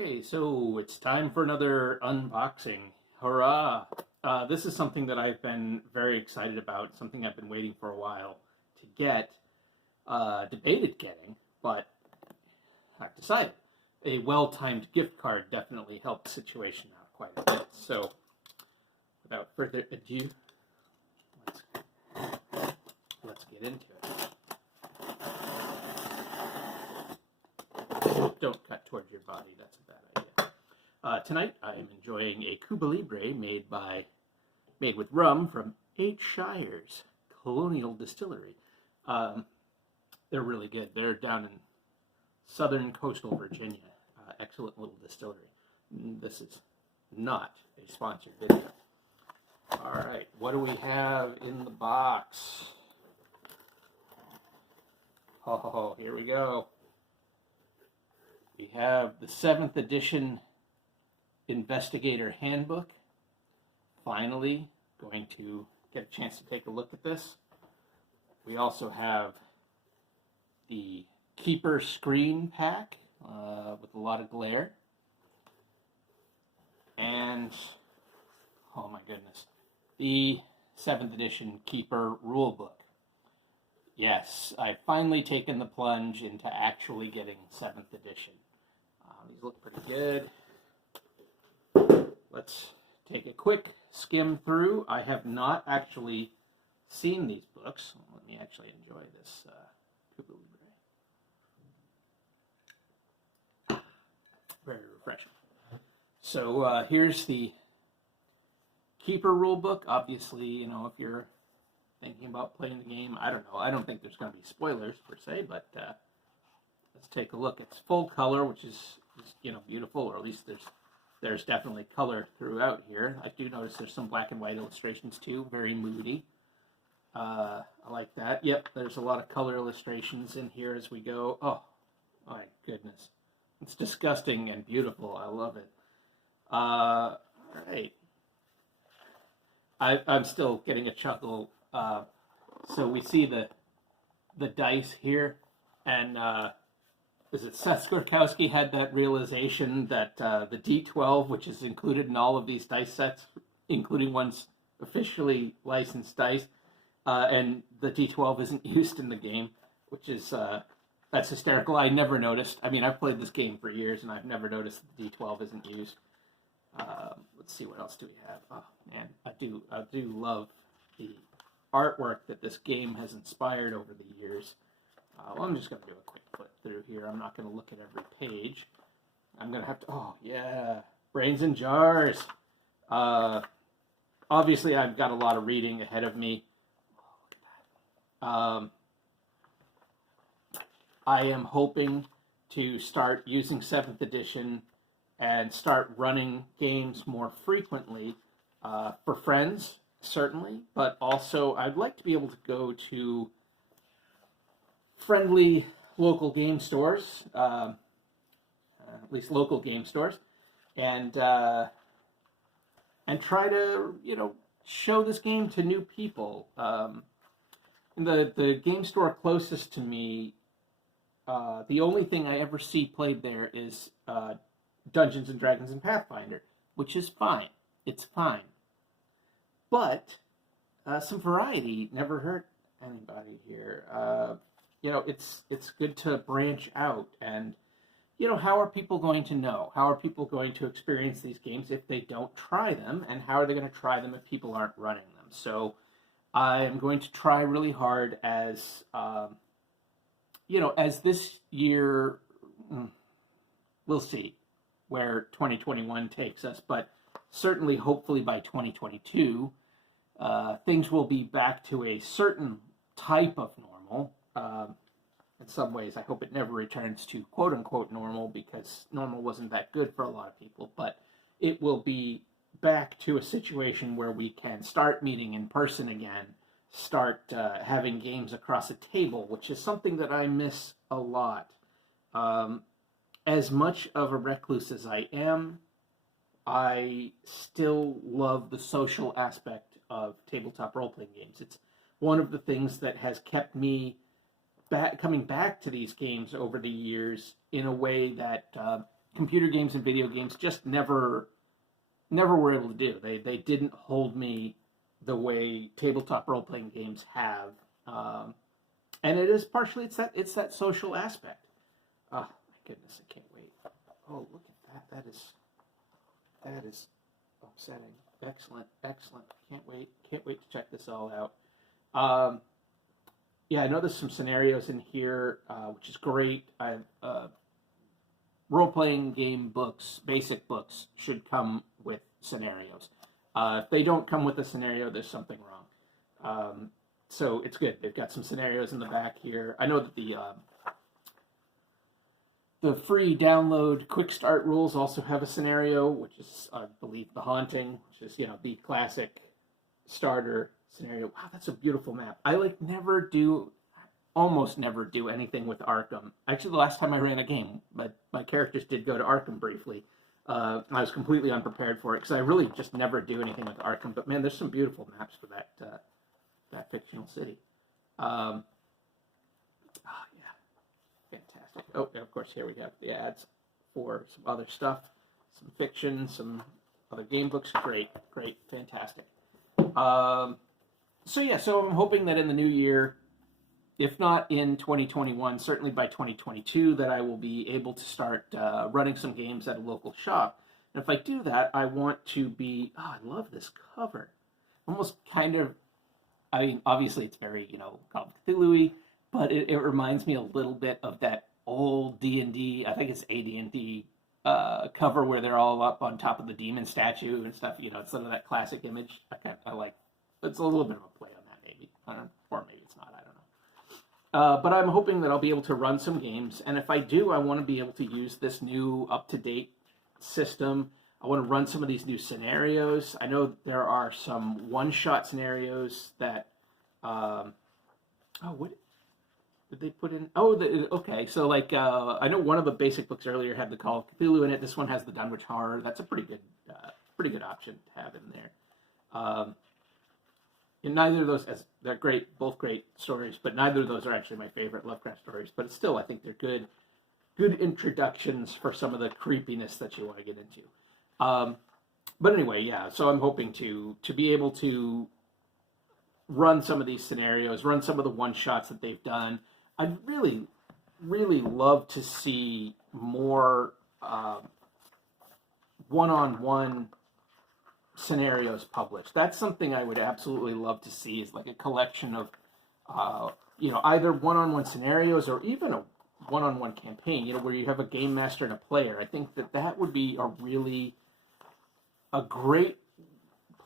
Okay, so it's time for another unboxing. Hurrah! This is something that I've been very excited about, something I've been waiting for a while to get, debated getting, but I've decided. A well-timed gift card definitely helped the situation out quite a bit. So, without further ado, let's get into it. Don't cut towards your body, that's a bad idea. Tonight I am enjoying a Cuba Libre made with rum from 8 Shires Colonial Distillery. They're really good. They're down in southern coastal Virginia. Excellent little distillery. This is not a sponsored video. Alright, what do we have in the box? Oh, here we go. We have the 7th edition Investigator Handbook. Finally, going to get a chance to take a look at this. We also have the Keeper Screen Pack with a lot of glare. And, oh my goodness, the 7th edition Keeper Rulebook. Yes, I've finally taken the plunge into actually getting 7th edition. These look pretty good. Let's take a quick skim through. I have not actually seen these books. Let me actually enjoy this Cuba Libre. Very refreshing. So here's the Keeper Rulebook. Obviously, you know, if you're thinking about playing the game, I don't know. I don't think there's going to be spoilers per se, but let's take a look. It's full color, which is beautiful, or at least there's definitely color throughout here. I do notice there's some black and white illustrations too, very moody. I like that. Yep, there's a lot of color illustrations in here as we go. Oh, my goodness. It's disgusting and beautiful. I love it. All right. I'm still getting a chuckle. So we see the dice here, and is it Seth Skorkowski had that realization that the D12, which is included in all of these dice sets, including ones officially licensed dice, and the D12 isn't used in the game, which is that's hysterical. I never noticed. I mean, I've played this game for years, and I've never noticed the D12 isn't used. Let's see, what else do we have? Oh man, I do love the artwork that this game has inspired over the years. Well, I'm just going to do a quick flip through here. I'm not going to look at every page. I'm going to have to... Oh, yeah. Brains in Jars. Obviously, I've got a lot of reading ahead of me. Oh, look at that. I am hoping to start using 7th edition and start running games more frequently for friends, certainly, but also I'd like to be able to go to friendly local game stores, at least local game stores, and try to, show this game to new people. The game store closest to me, the only thing I ever see played there is Dungeons and Dragons and Pathfinder, which is fine. It's fine. But some variety never hurt anybody here. It's good to branch out, and how are people going to know? How are people going to experience these games if they don't try them, and how are they going to try them if people aren't running them? So I am going to try really hard as this year, we'll see where 2021 takes us, but certainly hopefully by 2022 things will be back to a certain type of normal. In some ways, I hope it never returns to quote-unquote normal, because normal wasn't that good for a lot of people, but it will be back to a situation where we can start meeting in person again, start having games across a table, which is something that I miss a lot. As much of a recluse as I am, I still love the social aspect of tabletop role-playing games. It's one of the things that has kept me coming back to these games over the years in a way that computer games and video games just never were able to do. They didn't hold me the way tabletop role playing games have, and it is partially it's that social aspect. Oh my goodness, I can't wait. Oh, look at that. That is upsetting. Excellent. Can't wait to check this all out. Yeah, I know there's some scenarios in here, which is great. Role-playing game books, basic books, should come with scenarios. If they don't come with a scenario, there's something wrong. So it's good. They've got some scenarios in the back here. I know that the free download quick start rules also have a scenario, which is, I believe, The Haunting, which is, the classic starter scenario. Wow, that's a beautiful map. I almost never do anything with Arkham. Actually, the last time I ran a game, but my characters did go to Arkham briefly. I was completely unprepared for it because I really just never do anything with Arkham. But man, there's some beautiful maps for that fictional city. Yeah, fantastic. Oh, and of course, here we have the ads for some other stuff, some fiction, some other game books. Great, fantastic. So I'm hoping that in the new year, if not in 2021, certainly by 2022, that I will be able to start running some games at a local shop. And if I do that, I want to be... Oh, I love this cover. Almost kind of... I mean, obviously it's very, Call of Cthulhu-y, but it reminds me a little bit of that old D&D, I think it's AD&D cover where they're all up on top of the demon statue and stuff. It's sort of that classic image. I like... It's a little bit of a play on that, maybe. I don't know. Or maybe it's not. I don't know. But I'm hoping that I'll be able to run some games. And if I do, I want to be able to use this new up-to-date system. I want to run some of these new scenarios. I know there are some one-shot scenarios that... what did they put in? Okay. So, I know one of the basic books earlier had the Call of Cthulhu in it. This one has the Dunwich Horror. That's a pretty good option to have in there. And neither of those, they're great, both great stories, but neither of those are actually my favorite Lovecraft stories. But still, I think they're good introductions for some of the creepiness that you want to get into. But anyway, yeah. So I'm hoping to be able to run some of these scenarios, run some of the one shots that they've done. I'd really, really love to see more one-on-one scenarios published. That's something I would absolutely love to see, is like a collection of either one-on-one scenarios or even a one-on-one campaign, where you have a game master and a player. I think that would be a great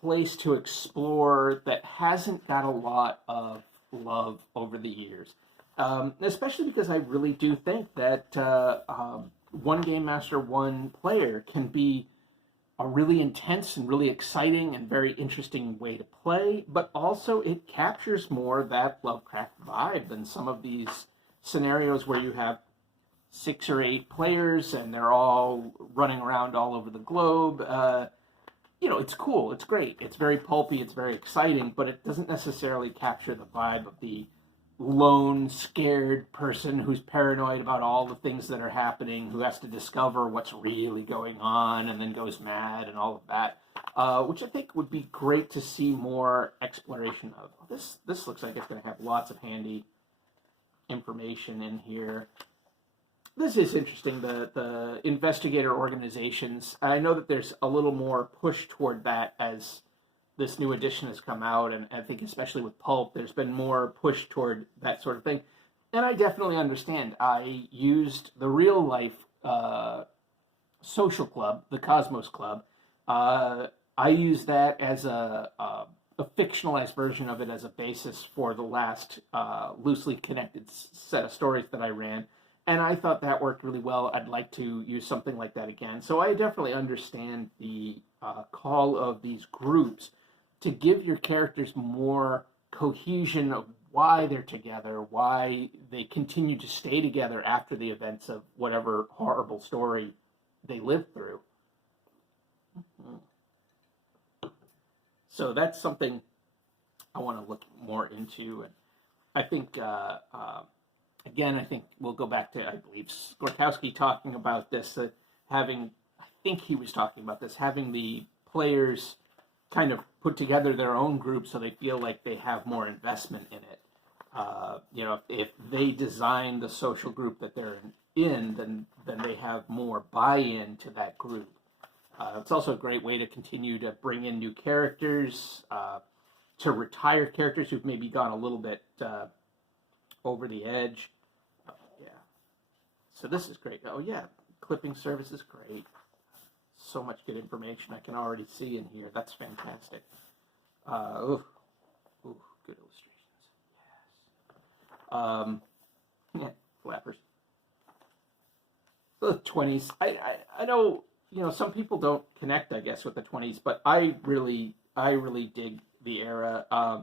place to explore that hasn't got a lot of love over the years, especially because I really do think that one game master, one player can be a really intense and really exciting and very interesting way to play, but also it captures more that Lovecraft vibe than some of these scenarios where you have 6 or 8 players and they're all running around all over the globe. It's cool, it's great, it's very pulpy, it's very exciting, but it doesn't necessarily capture the vibe of the lone, scared person who's paranoid about all the things that are happening, who has to discover what's really going on and then goes mad and all of that, which I think would be great to see more exploration of. This looks like it's going to have lots of handy information in here. This is interesting, the investigator organizations. I know that there's a little more push toward that as this new edition has come out, and I think especially with Pulp, there's been more push toward that sort of thing. And I definitely understand. I used the real-life social club, the Cosmos Club. I used that as a fictionalized version of it as a basis for the last loosely connected set of stories that I ran. And I thought that worked really well. I'd like to use something like that again. So I definitely understand the call of these groups to give your characters more cohesion of why they're together, why they continue to stay together after the events of whatever horrible story they lived through. So that's something I want to look more into. And I think... Again, I think we'll go back to, I believe, Skorkowski talking about this. having, I think he was talking about this, having the players kind of put together their own group so they feel like they have more investment in it. If they design the social group that they're in, then they have more buy-in to that group. It's also a great way to continue to bring in new characters, to retire characters who've maybe gone a little bit over the edge. Yeah. So this is great. Oh yeah, clipping service is great. So much good information I can already see in here. That's fantastic. Good illustrations. Yes. Yeah, flappers. The 20s. I know, some people don't connect, I guess, with the 20s, but I really dig the era. I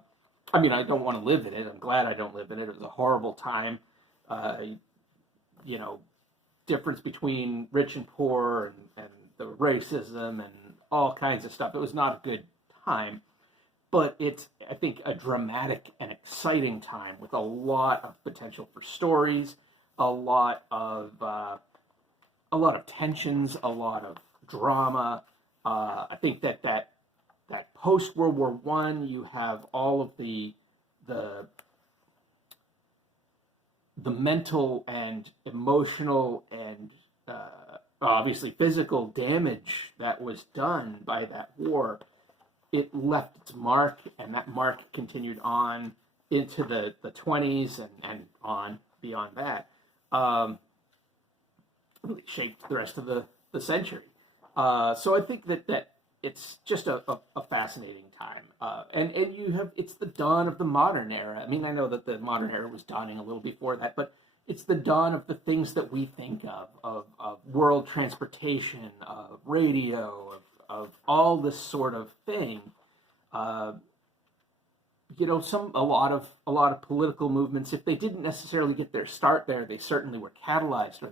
don't want to live in it. I'm glad I don't live in it. It was a horrible time. Difference between rich and poor, and the racism and all kinds of stuff. It was not a good time, but it's, I think, a dramatic and exciting time with a lot of potential for stories, a lot of tensions, a lot of drama. I think that post World War I, you have all of the mental and emotional and obviously physical damage that was done by that war. It left its mark, and that mark continued on into the 20s and on beyond that. Really shaped the rest of the century. So I think that it's just a fascinating time. And it's the dawn of the modern era. I mean, I know that the modern era was dawning a little before that, but it's the dawn of the things that we think of world transportation, of radio, of all this sort of thing. A lot of political movements, if they didn't necessarily get their start there, they certainly were catalyzed, or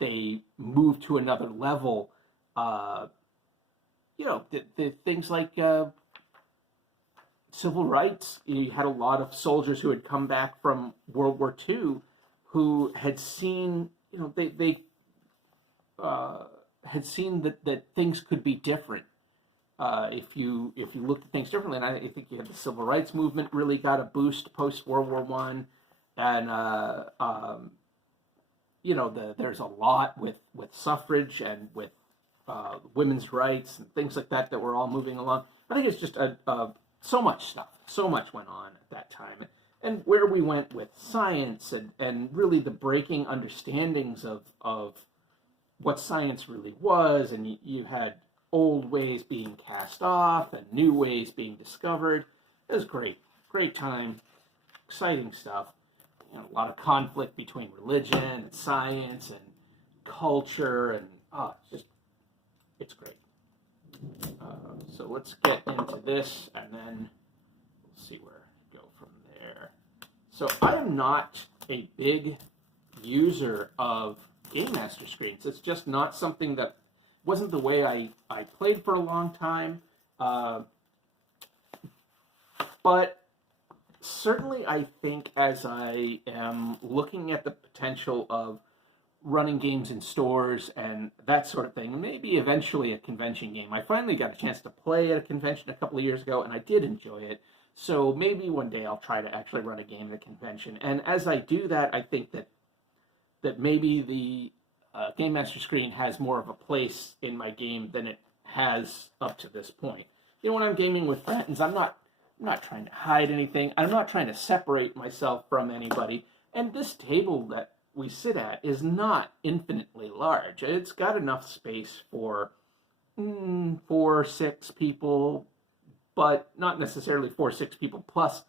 they moved to another level. The things like civil rights. You had a lot of soldiers who had come back from World War II who had seen, they had seen that things could be different if you looked at things differently. And I think you had the civil rights movement really got a boost post World War I, and there's a lot with suffrage and with women's rights and things like that were all moving along. I think it's just so much stuff, so much went on at that time. And where we went with science and really the breaking understandings of what science really was, and you had old ways being cast off and new ways being discovered. It was great time, exciting stuff. A lot of conflict between religion and science and culture, and it's great. So let's get into this, and then we'll see where to go from there. So I am not a big user of Game Master screens. It's just not something that wasn't the way I played for a long time. But certainly I think as I am looking at the potential of running games in stores and that sort of thing, and maybe eventually a convention game. I finally got a chance to play at a convention a couple of years ago, and I did enjoy it. So maybe one day I'll try to actually run a game at a convention. And as I do that, I think that maybe the Game Master screen has more of a place in my game than it has up to this point. When I'm gaming with friends, I'm not trying to hide anything. I'm not trying to separate myself from anybody. And this table that we sit at is not infinitely large. It's got enough space for 4-6 people, but not necessarily 4-6 people plus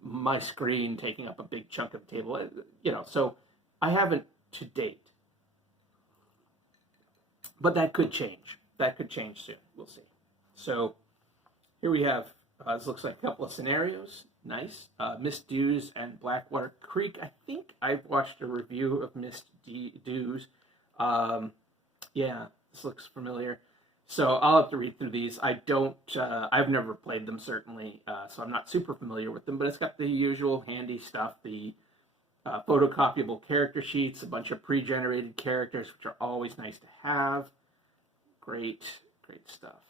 my screen taking up a big chunk of the table. So I haven't to date. But that could change. That could change soon. We'll see. So here we have, this looks like a couple of scenarios. Nice. Mist Dews and Blackwater Creek. I think I've watched a review of Mist Dews. Yeah, this looks familiar. So I'll have to read through these. I've never played them, certainly, so I'm not super familiar with them, but it's got the usual handy stuff, the photocopiable character sheets, a bunch of pre-generated characters, which are always nice to have. Great stuff.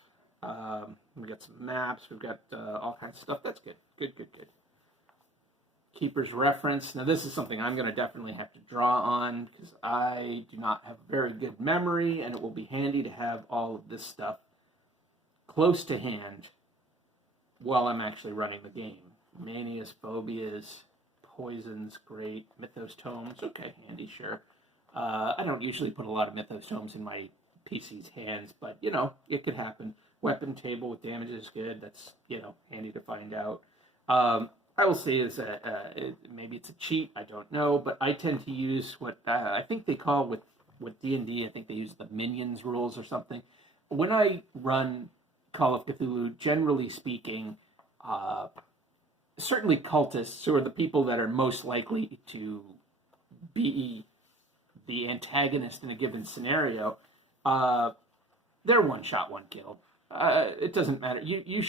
We got some maps. We've got all kinds of stuff. That's good. Good. Keeper's Reference. Now, this is something I'm going to definitely have to draw on because I do not have a very good memory, and it will be handy to have all of this stuff close to hand while I'm actually running the game. Manias, Phobias, Poisons, great. Mythos Tomes, okay, handy, sure. I don't usually put a lot of Mythos Tomes in my PC's hands, but, it could happen. Weapon Table with damage is good. That's, handy to find out. I will say is that maybe it's a cheat. I don't know, but I tend to use what I think they call with D&D. I think they use the minions rules or something. When I run Call of Cthulhu, generally speaking, certainly cultists, who are the people that are most likely to be the antagonist in a given scenario, they're one shot, one kill. It doesn't matter. You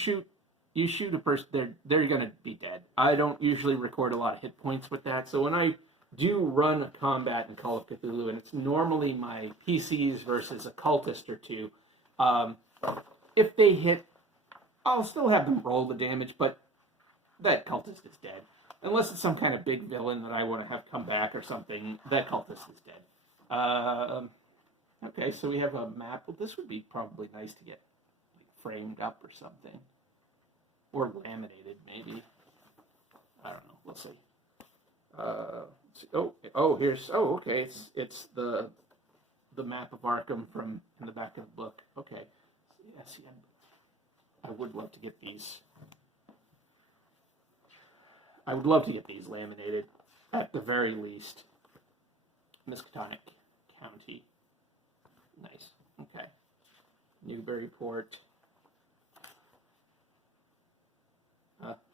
shoot a person, they're gonna be dead. I don't usually record a lot of hit points with that, so when I do run a combat in Call of Cthulhu, and it's normally my PCs versus a cultist or two, if they hit, I'll still have them roll the damage, but that cultist is dead. Unless it's some kind of big villain that I want to have come back or something, that cultist is dead. Okay, so we have a map. Well, this would be probably nice to get framed up or something. Or laminated, maybe. I don't know. We'll see. Okay. It's the map of Arkham from in the back of the book. Okay. Yes, I would love to get these. I would love to get these laminated, at the very least. Miskatonic County. Nice. Okay. Newburyport.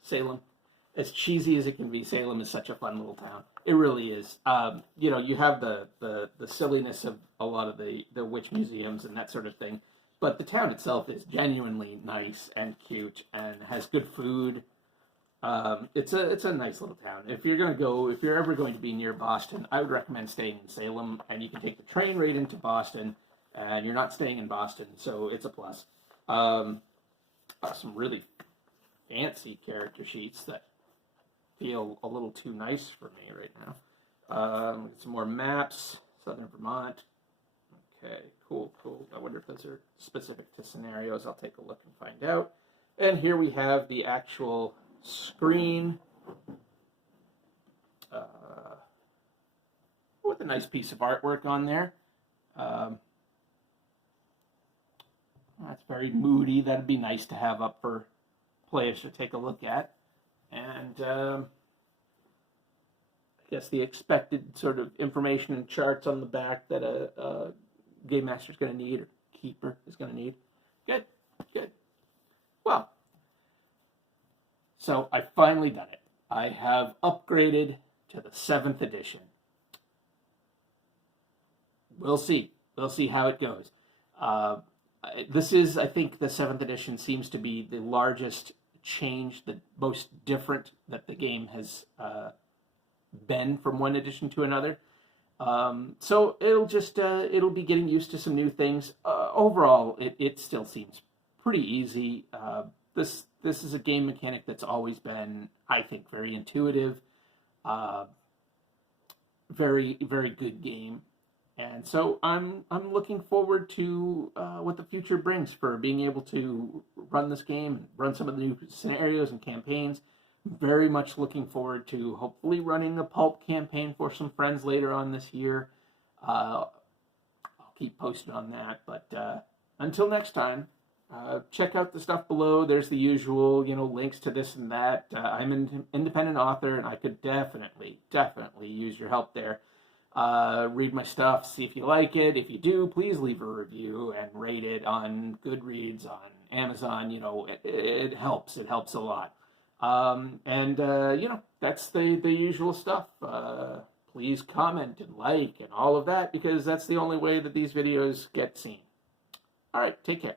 Salem. As cheesy as it can be, Salem is such a fun little town. It really is. You have the silliness of a lot of the witch museums and that sort of thing, but the town itself is genuinely nice and cute and has good food. It's a nice little town. If you're ever going to be near Boston, I would recommend staying in Salem, and you can take the train right into Boston, and you're not staying in Boston, so it's a plus. Some really fancy character sheets that feel a little too nice for me right now. Some more maps. Southern Vermont. Okay, cool. I wonder if those are specific to scenarios. I'll take a look and find out. And here we have the actual screen with a nice piece of artwork on there. That's very moody. That'd be nice to have up for players to take a look at. And I guess the expected sort of information and charts on the back that a game master is going to need, or keeper is going to need. Good. Well, so I've finally done it. I have upgraded to the 7th edition. We'll see how it goes. This is, I think, the 7th edition seems to be the largest change, the most different that the game has been from one edition to another. So it'll be getting used to some new things. Overall, it still seems pretty easy. This is a game mechanic that's always been, I think, very intuitive, very, very good game. And so I'm looking forward to what the future brings for being able to run this game and run some of the new scenarios and campaigns. Very much looking forward to hopefully running a pulp campaign for some friends later on this year. I'll keep posted on that. But until next time, check out the stuff below. There's the usual, links to this and that. I'm an independent author, and I could definitely use your help there. Read my stuff, see if you like it. If you do, please leave a review and rate it on Goodreads, on Amazon. It helps. It helps a lot. That's the usual stuff. Please comment and like and all of that, because that's the only way that these videos get seen. All right, take care.